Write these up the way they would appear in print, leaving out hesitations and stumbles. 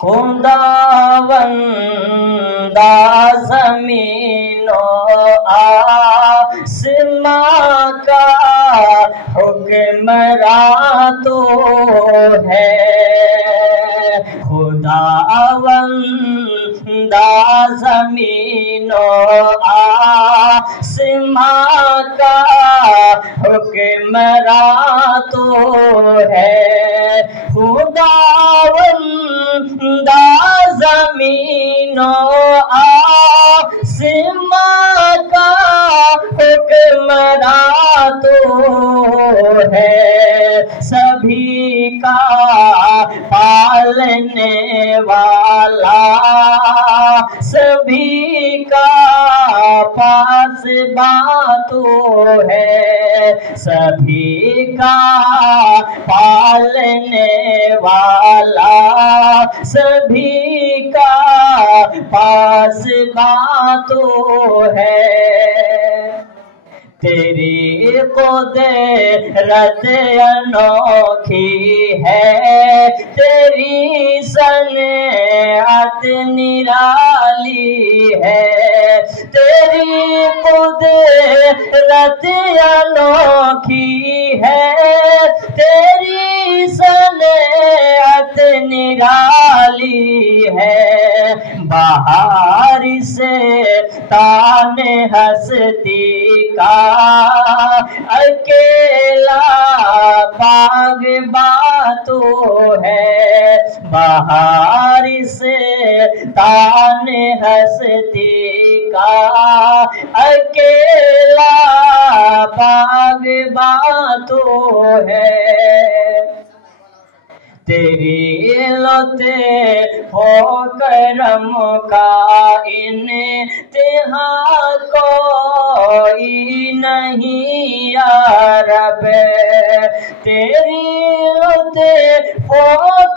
خداوندہ زمین و آسماں کا حکمراں تو ہے، خداوندہ زمین و آسماں کا حکمراں تو ہے، خداوندہ زمین و آسماں کا حکمراں تو ہے، سبھی کا پالنے والا، سبھی کا پاسباں تو ہے، سبھی کا پالنے والا، سبھی کا پاسباں تو ہے، تیری قدرت انوکھی ہے، تیری صنعت نرالی ہے، تیری قدرت انوکھی ہے، تیری صنعت نرالی ہے، بہار سے تان ہستی کا اکیلا باغباں تو ہے، بہار سے تان ہستی کا اکیلا باغباں تو ہے، تیری لطف و کرم کا انتہا کوئی نہیں یا رب، تیری لطف و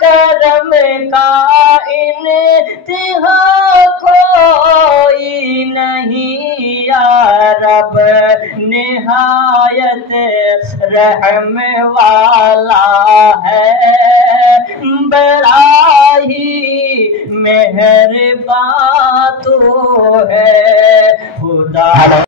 کرم کا انتہا کوئی نہیں یا رب، نہایت رحم والا ہے، بڑا ہی مہرباں تو ہے،